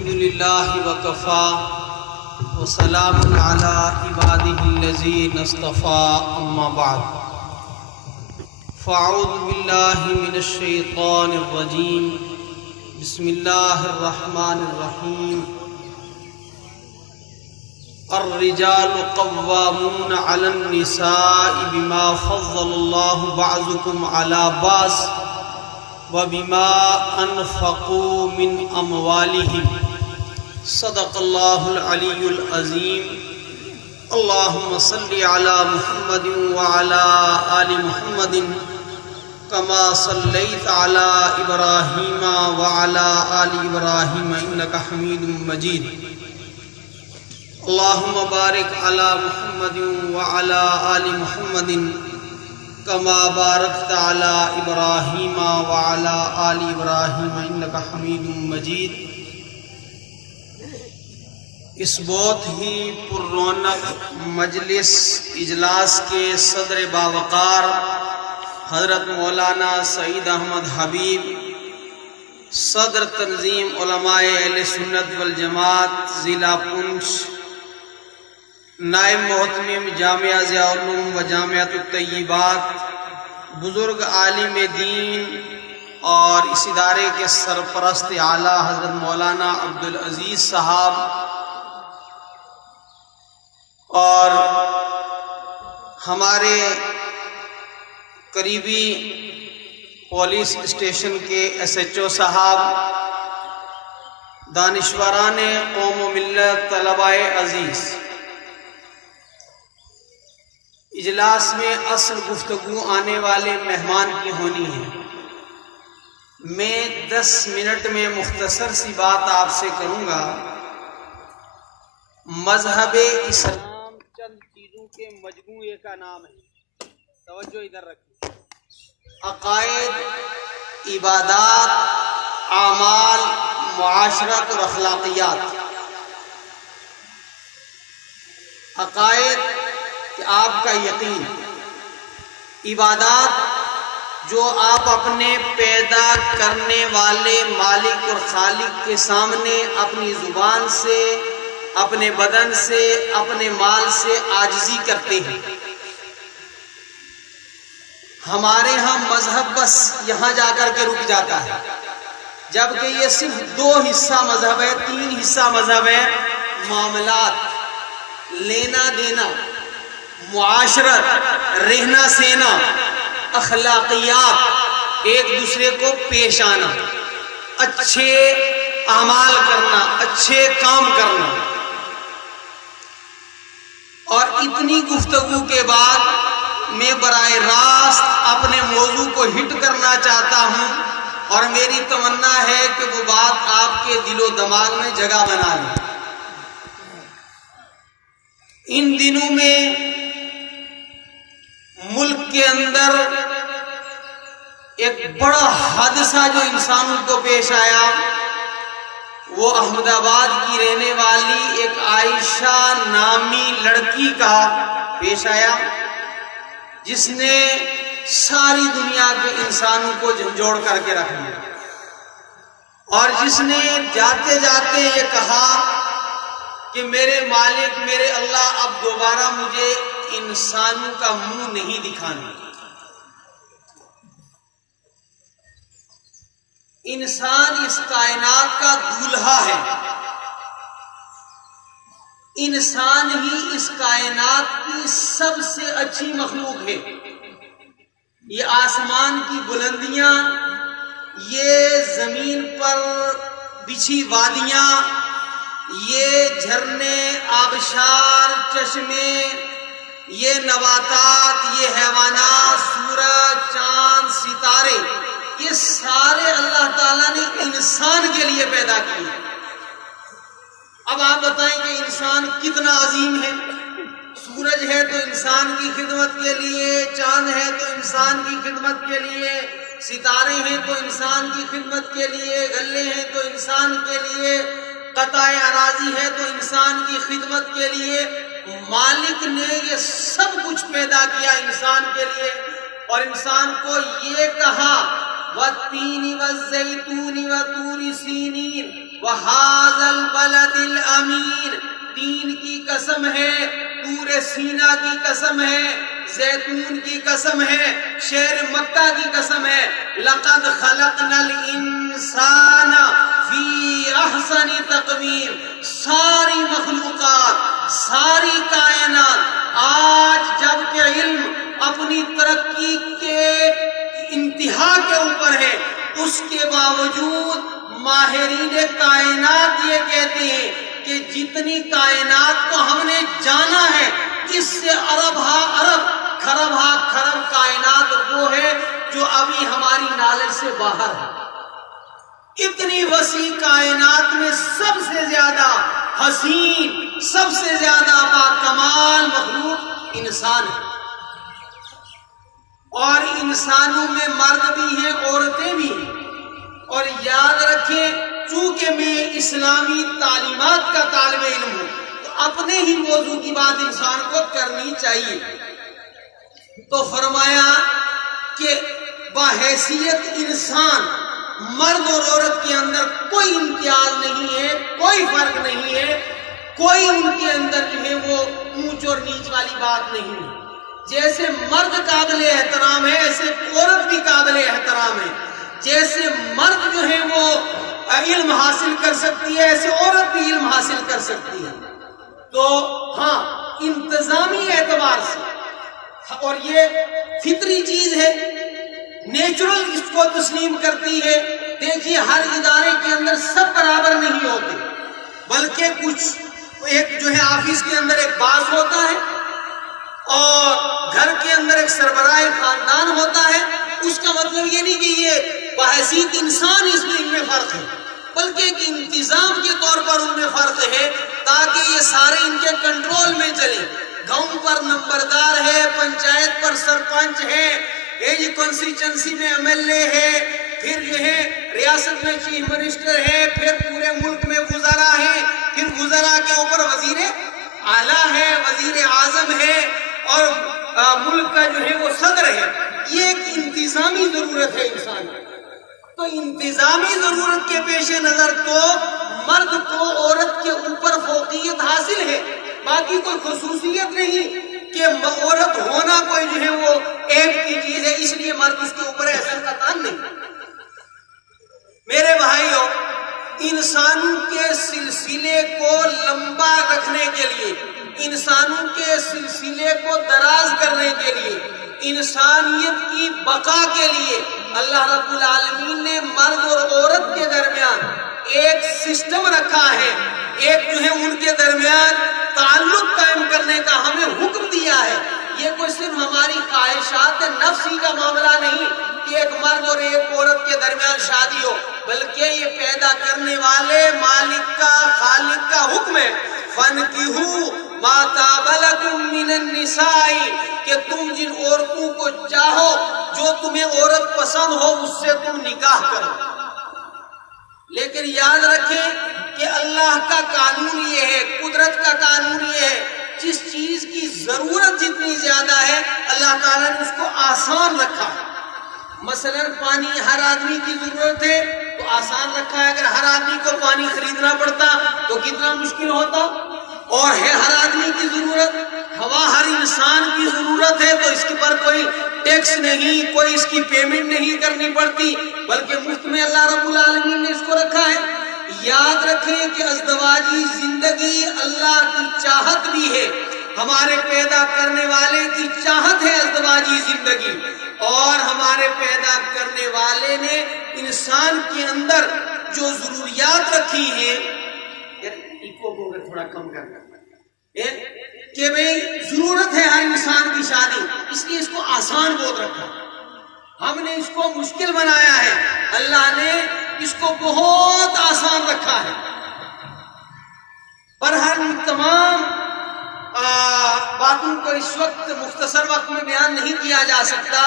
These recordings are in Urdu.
الحمد لله وكفى وسلام على عباده الذين اصطفى أما بعد فأعوذ بالله من الشيطان الرجيم بسم الله الرحمن الرحيم الرجال قوامون على النساء بما فضل الله بعضكم على بعض وبما انفقوا من اموالهم صدق الله العلي العظيم اللهم صل على محمد وعلى آل محمد كما صليت على إبراهيم وعلى آل إبراهيم إنك حميد مجيد اللهم بارك على محمد وعلى آل محمد كما باركت على إبراهيم وعلى آل إبراهيم إنك حميد مجيد۔ اس بہت ہی پر رونق مجلس اجلاس کے صدر باوقار حضرت مولانا سعید احمد حبیب، صدر تنظیم علماء اہل سنت والجماعت ضلع پونچھ، نائب محتمم جامعہ ضیاء العلوم و جامعۃ الطیبات، بزرگ عالم دین اور اس ادارے کے سرپرست اعلیٰ حضرت مولانا عبدالعزیز صاحب، اور ہمارے قریبی پولیس اسٹیشن کے SHO صاحب، دانشوران قوم و ملت، طلباء عزیز، اجلاس میں اصل گفتگو آنے والے مہمان کی ہونی ہے۔ میں 10 منٹ میں مختصر سی بات آپ سے کروں گا۔ مذہب اسلام چند چیزوں کے مجموعے کا نام ہے، توجہ ادھر رکھیں۔ عقائد، عبادات، اعمال، معاشرت اور اخلاقیات۔ عقائد کہ آپ کا یقین، عبادات جو آپ اپنے پیدا کرنے والے مالک اور خالق کے سامنے اپنی زبان سے، اپنے بدن سے، اپنے مال سے عاجزی کرتے ہیں۔ ہمارے ہاں مذہب بس یہاں جا کر کے رک جاتا ہے، جبکہ یہ صرف 2 حصہ مذہب ہے، 3 حصہ مذہب ہے۔ معاملات، لینا دینا، معاشرت، رہنا سہنا، اخلاقیات، ایک دوسرے کو پیش آنا، اچھے اعمال کرنا، اچھے کام کرنا۔ اور اتنی گفتگو کے بعد میں براہ راست اپنے موضوع کو ہٹ کرنا چاہتا ہوں، اور میری تمنا ہے کہ وہ بات آپ کے دل و دماغ میں جگہ بنا لے۔ ان دنوں میں ملک کے اندر ایک بڑا حادثہ جو انسانوں کو پیش آیا، وہ احمد آباد کی رہنے والی ایک عائشہ نامی لڑکی کا پیش آیا، جس نے ساری دنیا کے انسانوں کو جھنجھوڑ کر کے رکھ دیا، اور جس نے جاتے جاتے یہ کہا کہ میرے مالک، میرے اللہ، اب دوبارہ مجھے انسانوں کا منہ نہیں دکھانا۔ انسان اس کائنات کا دولہا ہے، انسان ہی اس کائنات کی سب سے اچھی مخلوق ہے۔ یہ آسمان کی بلندیاں، یہ زمین پر بچھی وادیاں، یہ جھرنے، آبشار، چشمے، یہ نباتات، یہ حیوانات، سورج، چاند، ستارے، یہ سارے اللہ تعالیٰ نے انسان کے لیے پیدا کیے۔ اب آپ بتائیں کہ انسان کتنا عظیم ہے۔ سورج ہے تو انسان کی خدمت کے لیے، چاند ہے تو انسان کی خدمت کے لیے، ستارے ہیں تو انسان کی خدمت کے لیے، غلے ہیں تو انسان کے لیے، قطع اراضی ہے تو انسان کی خدمت کے لیے۔ مالک نے یہ سب کچھ پیدا کیا انسان کے لیے، اور انسان کو یہ کہا وَالتِّينِ وَالزَّيْتُونِ وَطُورِ سِينِينَ، وَهَذَا الْبَلَدِ الْأَمِينِ، تین کی قسم ہے، طور سینا کی قسم ہے، زیتون کی قسم ہے، شہر مکہ کی قسم ہے، لَقَدْ خَلَقْنَا الْإِنسَانَ فِي أَحْسَنِ تَقْوِيمٍ، ساری مخلوقات، ساری کائنات آج جب کہ علم اپنی ترقی کے انتہا کے اوپر ہے، اس کے باوجود ماہرین کائنات یہ کہتے ہیں کہ جتنی کائنات کو ہم نے جانا ہے اس سے ارب ہا ارب، کھرب ہا کھرب کائنات وہ ہے جو ابھی ہماری نالج سے باہر ہے۔ اتنی وسیع کائنات میں سب سے زیادہ حسین، سب سے زیادہ باکمال مخلوق انسان ہے، اور انسانوں میں مرد بھی ہیں، عورتیں بھی ہیں۔ اور یاد رکھیں، چونکہ میں اسلامی تعلیمات کا طالب علم ہوں تو اپنے ہی موضوع کی بات انسان کو کرنی چاہیے۔ تو فرمایا کہ بحیثیت انسان مرد اور عورت کے اندر کوئی امتیاز نہیں ہے، کوئی فرق نہیں ہے، کوئی ان کے اندر جو ہے وہ اونچ اور نیچ والی بات نہیں ہے۔ جیسے مرد قابل احترام ہے ایسے عورت بھی قابل احترام ہے، جیسے مرد جو ہے وہ علم حاصل کر سکتی ہے ایسے عورت بھی علم حاصل کر سکتی ہے۔ تو ہاں، انتظامی اعتبار سے، اور یہ فطری چیز ہے، نیچرل اس کو تسلیم کرتی ہے۔ دیکھیے، ہر ادارے کے اندر سب برابر نہیں ہوتے، بلکہ کچھ ایک جو ہے آفس کے اندر ایک باز ہوتا ہے اور گھر کے اندر ایک سربراہ خاندان ہوتا ہے۔ اس کا مطلب یہ نہیں کہ یہ بحیثیت انسان اس میں ان میں فرق ہے، بلکہ ایک انتظام کے طور پر ان میں فرق ہے تاکہ یہ سارے ان کے کنٹرول میں چلیں۔ گاؤں پر نمبردار ہے، پنچایت پر سرپنچ ہے، یہ کانسٹیچوئنسی میں ایم ایل اے ہے، پھر جو ہے ریاست میں چیف منسٹر ہے، پھر پورے ملک میں وزراء ہیں، پھر وزراء کے اوپر وزیر اعلیٰ ہے، وزیر اعظم ہے، اور ملک کا جو ہے وہ صدر ہے۔ یہ ایک انتظامی ضرورت ہے انسان کی۔ تو انتظامی ضرورت کے پیش نظر تو مرد کو عورت کے اوپر فوقیت حاصل ہے، باقی کوئی خصوصیت نہیں کہ عورت ہونا کوئی جو ہے وہ عیب کی چیز ہے اس لیے مرد اس کے اوپر احسان کا تان نہیں۔ میرے بھائیوں، انسانوں کے سلسلے کو لمبا رکھنے کے لیے، انسانوں کے سلسلے کو دراز کرنے کے لیے، انسانیت کی بقا کے لیے اللہ رب العالمین نے مرد اور عورت کے درمیان ایک سسٹم رکھا ہے، ایک جو ہے ان کے درمیان تعلق قائم کرنے کا ہمیں حکم دیا ہے۔ یہ کوئی صرف ہماری خواہشات نفسی کا معاملہ نہیں کہ ایک مرد اور ایک عورت کے درمیان شادی ہو، بلکہ یہ پیدا کرنے والے مالک کا، خالق کا حکم ہے، فَانْكِحُوا مَا طَابَ لَكُم مِّنَ النِّسَاءِ، کہ تم جن عورتوں کو چاہو، جو تمہیں عورت پسند ہو اس سے تم نکاح کرو۔ لیکن یاد رکھیں کہ اللہ کا قانون یہ ہے، قدرت کا قانون یہ ہے، جس چیز کی ضرورت جتنی زیادہ ہے اللہ تعالیٰ نے اس کو آسان رکھا۔ مثلا پانی ہر آدمی کی ضرورت ہے تو آسان رکھا ہے، اگر ہر آدمی کو پانی خریدنا پڑتا تو کتنا مشکل ہوتا۔ اور ہے ہر آدمی کی ضرورت، ہوا ہر انسان کی ضرورت ہے تو اس کے پر کوئی ٹیکس نہیں، کوئی اس کی پیمنٹ نہیں کرنی پڑتی، بلکہ مفت میں اللہ رب العالمین نے اس کو رکھا ہے۔ یاد رکھیں کہ ازدواجی زندگی اللہ کی چاہت بھی ہے، ہمارے پیدا کرنے والے کی چاہت ہے ازدواجی زندگی، اور ہمارے پیدا کرنے والے نے انسان کے اندر جو ضروریات رکھی ہیں، تھوڑا کم کرنا کہ بھئی ضرورت ہے ہر انسان کی شادی، اس لیے اس کو آسان بہت رکھا، ہم نے اس کو مشکل بنایا ہے، اللہ نے اس کو بہت آسان رکھا ہے۔ پر ہر تمام باتوں کو اس وقت مختصر وقت میں بیان نہیں کیا جا سکتا۔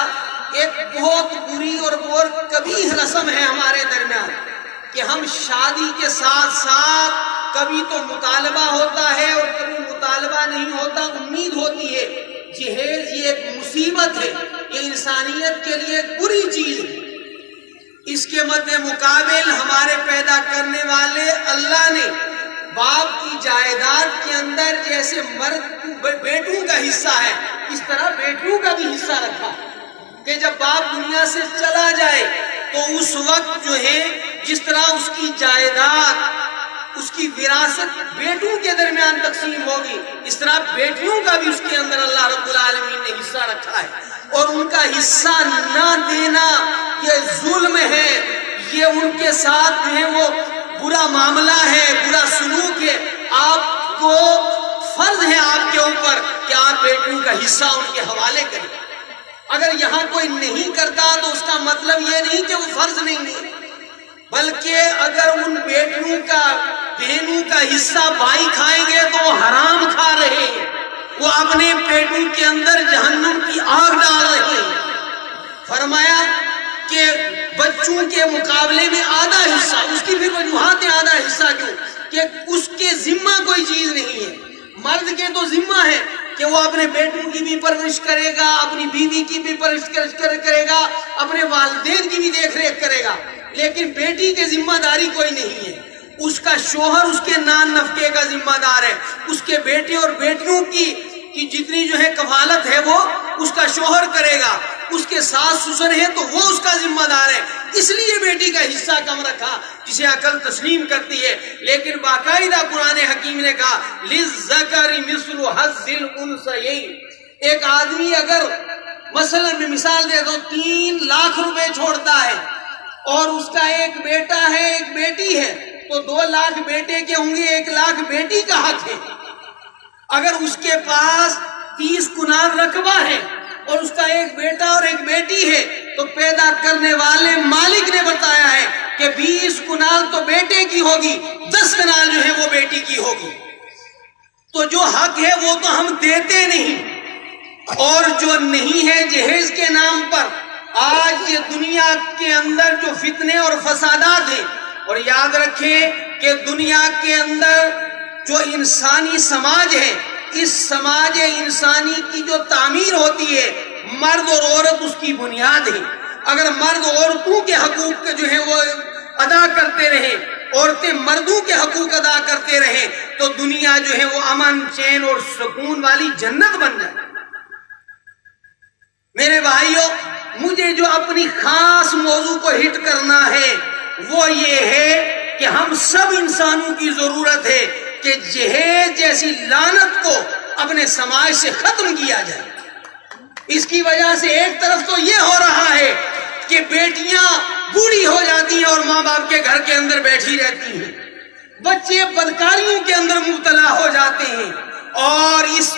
ایک بہت بری اور بہت قبیح رسم ہے ہمارے درمیان کہ ہم شادی کے ساتھ ساتھ کبھی تو مطالبہ ہوتا ہے اور کبھی مطالبہ نہیں ہوتا، امید ہوتی ہے۔ جہیز یہ ایک مصیبت ہے، یہ انسانیت کے لیے ایک بری چیز ہے۔ اس اس کے مد مقابل ہمارے پیدا کرنے والے اللہ نے باپ کی جائیداد کے اندر جیسے مرد بیٹوں کا حصہ ہے اس طرح بیٹیوں کا بھی حصہ رکھا کہ جب باپ دنیا سے چلا جائے تو اس وقت جو ہے جس طرح اس کی جائیداد اس کی وراثت بیٹوں کے درمیان تقسیم ہوگی اس طرح بیٹیوں کا بھی اس کے اندر اللہ رب العالمین نے حصہ رکھا ہے اور ان کا حصہ نہ دینا یہ ظلم ہے یہ ان کے ساتھ جو ہے وہ برا معاملہ ہے برا سلوک ہے آپ کو فرض ہے آپ کے اوپر کہ آپ بیٹیوں کا حصہ ان کے حوالے کریں اگر یہاں کوئی نہیں کرتا تو اس کا مطلب یہ نہیں کہ وہ فرض نہیں ہے بلکہ اگر ان بیٹیوں کا بہنوں کا حصہ بھائی کھائیں گے تو وہ حرام کھا رہے ہیں وہ اپنے پیٹوں کے اندر جہنم کی آگ ڈال رہے ہیں فرمایا کہ بچوں کے مقابلے میں آدھا حصہ اس کی پھر وجوہات آدھا حصہ کیوں کہ اس کے ذمہ کوئی چیز نہیں ہے مرد کے تو ذمہ ہے کہ وہ اپنے بیٹوں کی بھی پرورش کرے گا اپنی بیوی کی بھی پرورش کرے گا اپنے والدین کی بھی دیکھ ریکھ کرے گا لیکن بیٹی کے ذمہ داری کوئی نہیں ہے اس کا شوہر اس کے نان نفقے کا ذمہ دار ہے اس کے بیٹے اور بیٹیوں کی جتنی جو ہے کفالت ہے وہ اس کا شوہر کرے گا اس کے ساس سسر ہے تو وہ اس کا ذمہ دار ہے اس لیے بیٹی کا حصہ کم رکھا جسے عقل تسلیم کرتی ہے لیکن باقاعدہ قرآن حکیم نے کہا للذکر مثل حظ الانثیین ایک آدمی اگر مثلا میں مثال دے دو 3 لاکھ روپے چھوڑتا ہے اور اس کا ایک بیٹا ہے ایک بیٹی ہے تو 2 لاکھ بیٹے کے ہوں گے 1 لاکھ بیٹی کا حق ہے اگر اس کے پاس 30 کنال رقبہ ہے اور اس کا ایک بیٹا اور ایک بیٹی ہے تو پیدا کرنے والے مالک نے بتایا ہے کہ 20 کنال تو بیٹے کی ہوگی 10 کنال جو ہے وہ بیٹی کی ہوگی تو جو حق ہے وہ تو ہم دیتے نہیں اور جو نہیں ہے جہیز کے نام پر آج یہ دنیا کے اندر جو فتنے اور فسادات ہیں اور یاد رکھیں کہ دنیا کے اندر جو انسانی سماج ہے اس سماج انسانی کی جو تعمیر ہوتی ہے مرد اور عورت اس کی بنیاد ہے اگر مرد عورتوں کے حقوق جو ہے وہ ادا کرتے رہیں عورتیں مردوں کے حقوق ادا کرتے رہیں تو دنیا جو ہے وہ امن چین اور سکون والی جنت بن جائے میرے بھائیوں مجھے جو اپنی خاص موضوع کو ہٹ کرنا ہے وہ یہ ہے کہ ہم سب انسانوں کی ضرورت ہے کہ جہیز جیسی لعنت کو اپنے سماج سے ختم کیا جائے اس کی وجہ سے ایک طرف تو یہ ہو رہا ہے کہ بیٹیاں بوڑھی ہو جاتی ہیں اور ماں باپ کے گھر کے اندر بیٹھی رہتی ہیں بچے بدکاریوں کے اندر مبتلا ہو جاتے ہیں اور اس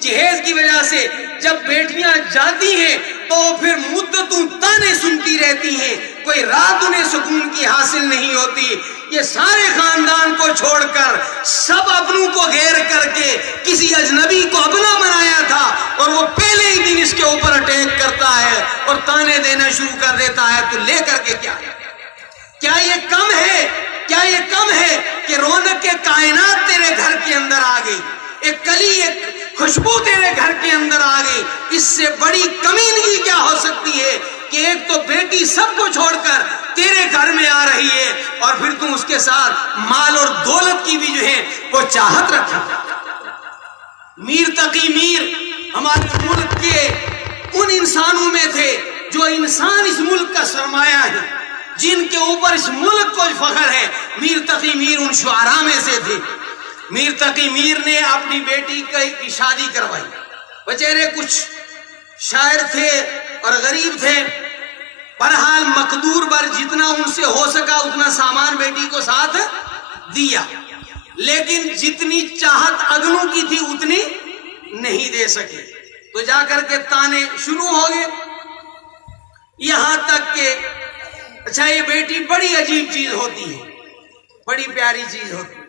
جہیز کی وجہ سے جب بیٹیاں جاتی ہیں تو پھر مدتوں تانے سنتی رہتی ہیں کوئی رات انہیں سکون کی حاصل نہیں ہوتی یہ سارے خاندان کو چھوڑ کر سب اپنوں کو گھیر کر کے کسی اجنبی کو اپنا بنایا تھا اور وہ پہلے ہی دن اس کے اوپر اٹیک کرتا ہے اور تانے دینا شروع کر دیتا ہے تو لے کر کے کیا یہ کم ہے کہ رونق کے کائنات تیرے گھر کے اندر آ گئی ایک کلی ایک خوشبو تیرے گھر کے اندر آ گئی اس سے بڑی کمینگی کیا ہو سکتی ہے کہ ایک تو بیٹی سب کو چھوڑ کر تیرے گھر میں آ رہی ہے اور پھر تم اس کے ساتھ مال اور دولت کی بھی جو ہے وہ چاہت رکھا میر تقی میر ہمارے ملک کے ان انسانوں میں تھے جو انسان اس ملک کا سرمایہ ہے جن کے اوپر اس ملک کو فخر ہے میر تقی میر ان شعراء میں سے تھے میر تقی میر نے اپنی بیٹی کی شادی کروائی بچے کچھ شاعر تھے اور غریب تھے بہرحال مقدور بر جتنا ان سے ہو سکا اتنا سامان بیٹی کو ساتھ دیا لیکن جتنی چاہت اگلوں کی تھی اتنی نہیں دے سکے تو جا کر کے تانے شروع ہو گئے یہاں تک کہ اچھا یہ بیٹی بڑی عجیب چیز ہوتی ہے بڑی پیاری چیز ہوتی ہے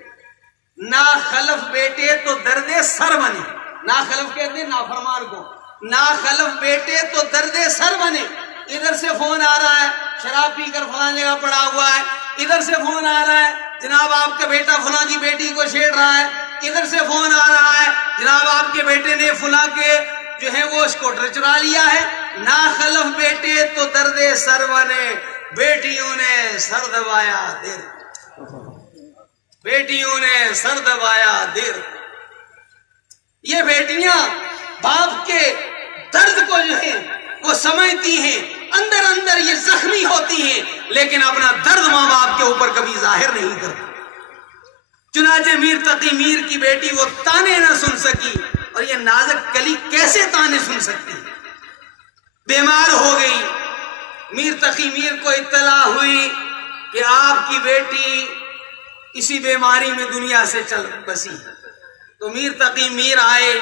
نا خلف بیٹے تو درد سر بنے نا خلف کہتے ہیں نافرمان کو نا خلف بیٹے تو درد سر بنے ادھر سے فون آ رہا ہے شراب پی کر فلان جگہ پڑا ہوا ہے ادھر سے فون آ رہا ہے جناب آپ کا بیٹا فلاں کی بیٹی کو چھیڑ رہا ہے ادھر سے فون آ رہا ہے جناب آپ کے بیٹے نے فلاں کے جو ہے وہ اسکوٹر چرا لیا ہے نا خلف بیٹے تو درد سر بنے بیٹیوں نے سر دبایا دیر، بیٹیوں نے سر دبایا دیر۔ یہ بیٹیاں باپ کے درد کو جو ہے وہ سمجھتی ہیں، اندر اندر یہ زخمی ہوتی ہیں، لیکن اپنا درد ماں باپ کے اوپر کبھی ظاہر نہیں کرتی۔ چنانچہ میر تقی میر کی بیٹی وہ تانے نہ سن سکی، اور یہ نازک کلی کیسے تانے سن سکتی؟ بیمار ہو گئی۔ میر تقی میر کو اطلاع ہوئی کہ آپ کی بیٹی اسی بیماری میں دنیا سے چل بسی، تو میر تقی میر آئے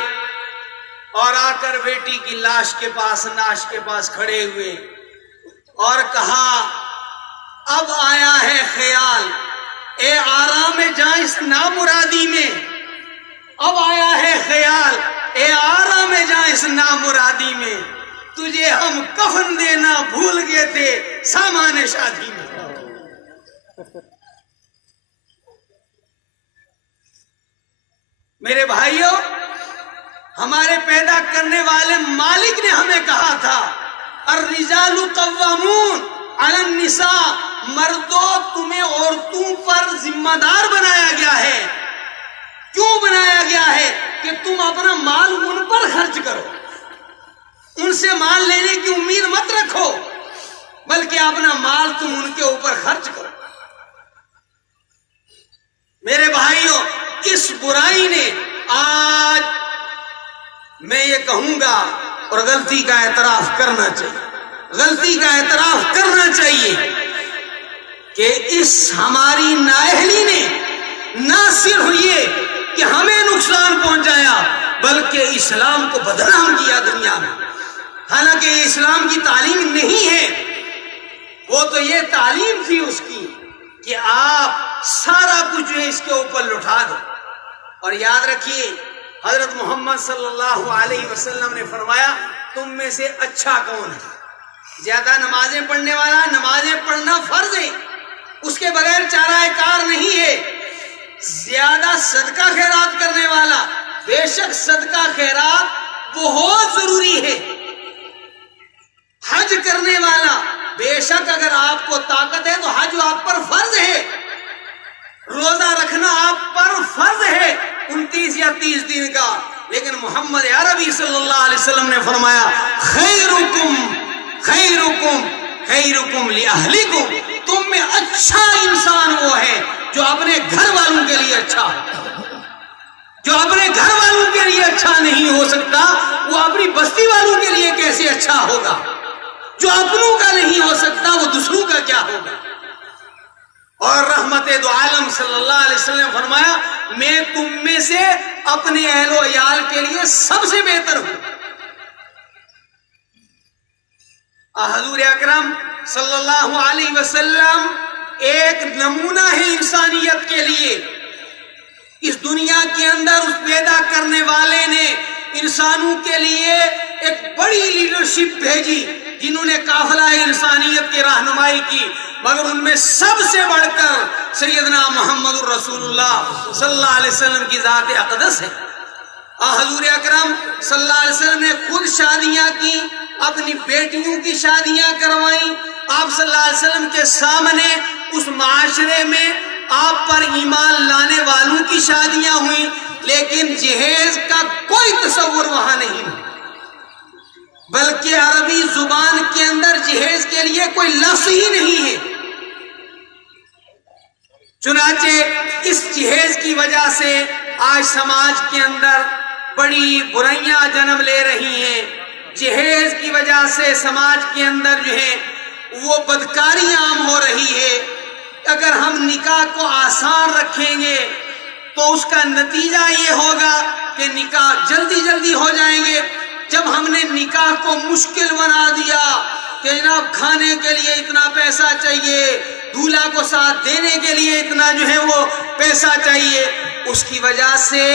اور آ کر بیٹی کی لاش کے پاس، ناش کے پاس کھڑے ہوئے اور کہا اب آیا ہے خیال، اے آرام جاں اس نامرادی میں، اب آیا ہے خیال، اے آرام جاں اس نامرادی میں، تجھے ہم کفن دینا بھول گئے تھے سامان شادی میں۔ میرے بھائیوں، ہمارے پیدا کرنے والے مالک نے ہمیں کہا تھا الرجال قوامون علی النساء، مردوں تمہیں عورتوں پر ذمہ دار بنایا گیا ہے۔ کیوں بنایا گیا ہے؟ کہ تم اپنا مال ان پر خرچ کرو، ان سے مال لینے کی امید مت رکھو، بلکہ اپنا مال تم ان کے اوپر خرچ کرو۔ میرے بھائیوں، اس برائی نے آج میں یہ کہوں گا، اور غلطی کا اعتراف کرنا چاہیے، غلطی کا اعتراف کرنا چاہیے کہ اس ہماری نااہلی نے نہ صرف یہ کہ ہمیں نقصان پہنچایا، بلکہ اسلام کو بدنام کیا دنیا میں۔ حالانکہ یہ اسلام کی تعلیم نہیں ہے، وہ تو یہ تعلیم تھی اس کی کہ آپ سارا کچھ جو ہے اس کے اوپر لٹا دو۔ اور یاد رکھیے، حضرت محمد صلی اللہ علیہ وسلم نے فرمایا تم میں سے اچھا کون ہے؟ زیادہ نمازیں پڑھنے والا، نمازیں پڑھنا فرض ہے، اس کے بغیر چارہ کار نہیں ہے۔ زیادہ صدقہ خیرات کرنے والا، بے شک صدقہ خیرات بہت ضروری ہے۔ حج کرنے والا، بے شک اگر آپ کو طاقت ہے تو حج آپ پر فرض ہے، روزہ رکھنا آپ پر فرض ہے 29 یا 30 دن کا، لیکن محمد عربی صلی اللہ علیہ وسلم نے فرمایا خیرکم خیرکم خیرکم لأہلکم، تم میں اچھا انسان وہ ہے جو اپنے گھر والوں کے لیے اچھا ہے۔ جو اپنے گھر والوں کے لیے اچھا نہیں ہو سکتا، وہ اپنی بستی والوں کے لیے کیسے اچھا ہوگا؟ جو اپنوں کا نہیں ہو سکتا، وہ دوسروں کا کیا ہوگا؟ اور رحمت دو عالم صلی اللہ علیہ وسلم فرمایا میں تم میں سے اپنے اہل و عیال کے لیے سب سے بہتر ہوں۔ حضور اکرم صلی اللہ علیہ وسلم ایک نمونہ ہے انسانیت کے لیے۔ اس دنیا کے اندر اس پیدا کرنے والے نے انسانوں کے لیے ایک بڑی لیڈرشپ بھیجی، جنہوں نے قافلہ انسانیت کی رہنمائی کی، مگر ان میں سب سے بڑھ کر سیدنا محمد الرسول اللہ صلی اللہ علیہ وسلم کی ذات اقدس ہے۔ حضور اکرم صلی اللہ علیہ وسلم نے خود شادیاں کی، اپنی بیٹیوں کی شادیاں کروائیں، آپ صلی اللہ علیہ وسلم کے سامنے اس معاشرے میں آپ پر ایمان لانے والوں کی شادیاں ہوئیں، لیکن جہیز کا کوئی تصور وہاں نہیں، بلکہ عربی زبان کے اندر جہیز کے لیے کوئی لفظ ہی نہیں ہے۔ چنانچہ اس جہیز کی وجہ سے آج سماج کے اندر بڑی برائیاں جنم لے رہی ہیں۔ جہیز کی وجہ سے سماج کے اندر جو ہے وہ بدکاری عام ہو رہی ہے۔ اگر ہم نکاح کو آسان رکھیں گے تو اس کا نتیجہ یہ ہوگا کہ نکاح جلدی جلدی ہو جائیں گے۔ جب ہم نے نکاح کو مشکل بنا دیا کہ جناب کھانے کے لیے اتنا پیسہ چاہیے، دولہا کو ساتھ دینے کے لیے اتنا جو ہے وہ پیسہ چاہیے، اس کی وجہ سے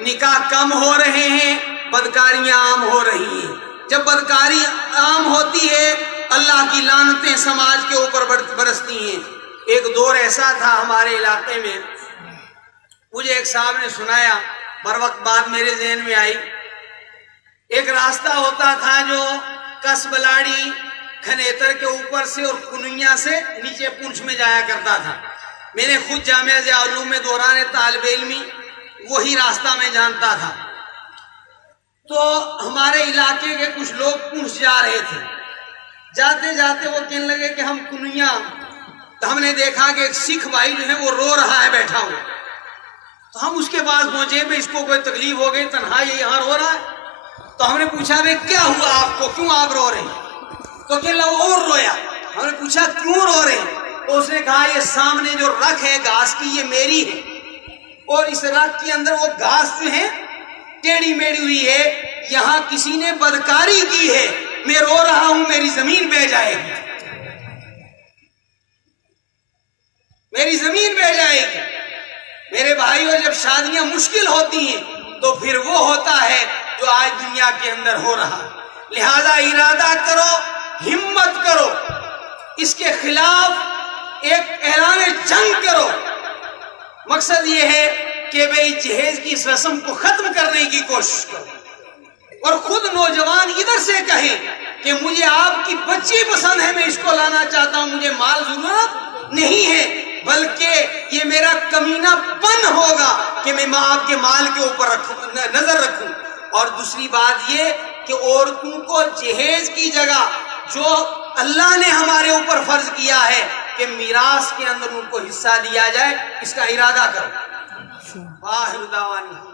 نکاح کم ہو رہے ہیں، بدکاریاں عام ہو رہی ہیں۔ جب بدکاری عام ہوتی ہے، اللہ کی لعنتیں سماج کے اوپر برستی ہیں۔ ایک دور ایسا تھا ہمارے علاقے میں، مجھے ایک صاحب نے سنایا، بروقت بات میرے ذہن میں آئی۔ ایک راستہ ہوتا تھا جو کس بلاڑی کھنیتر کے اوپر سے اور کنیا سے نیچے پونچھ میں جایا کرتا تھا. میں نے خود جامعہ ضیاء العلوم میں دوران طالب علمی وہی راستہ میں جانتا تھا. تو ہمارے علاقے کے کچھ لوگ پونچھ جا رہے تھے. جاتے جاتے وہ کہنے لگے کہ ہم کنیا، ہم نے دیکھا کہ ایک سکھ بھائی جو ہے وہ رو رہا ہے بیٹھا ہوا. تو ہم اس کے پاس پہنچے، اس کو کوئی تکلیف ہو گئی، تنہا یہ یہاں رو رہا ہے. تو ہم نے پوچھا بھائی کیا ہوا آپ کو، کیوں آپ رو رہے ہیں؟ تو کہنے لگا اور رویا. ہم نے پوچھا کیوں رو رہے ہیں؟ تو اس نے کہا یہ سامنے جو رکھ ہے گھاس کی یہ میری ہے، اور اس رکھ کے اندر وہ گھاس جو ہے ٹیڑھی میڑھی ہوئی ہے، یہاں کسی نے بدکاری کی ہے، میں رو رہا ہوں، میری زمین بہ جائے گی، میری زمین بہ جائے گی. میرے بھائیوں، جب شادیاں مشکل ہوتی ہیں تو پھر وہ ہوتا ہے جو آج دنیا کے اندر ہو رہا. لہذا ارادہ کرو، ہمت کرو، اس کے خلاف ایک اعلان جنگ کرو. مقصد یہ ہے کہ بھئی جہیز کی اس رسم کو ختم کرنے کی کوشش کرو. اور خود نوجوان ادھر سے کہیں کہ مجھے آپ کی بچی پسند ہے، میں اس کو لانا چاہتا ہوں، مجھے مال ضرورت نہیں ہے، بلکہ یہ میرا کمینہ پن ہوگا کہ میں آپ کے مال کے اوپر نظر رکھوں. اور دوسری بات یہ کہ عورتوں کو جہیز کی جگہ جو اللہ نے ہمارے اوپر فرض کیا ہے کہ میراث کے اندر ان کو حصہ دیا جائے، اس کا ارادہ کرو. واخر دعوانا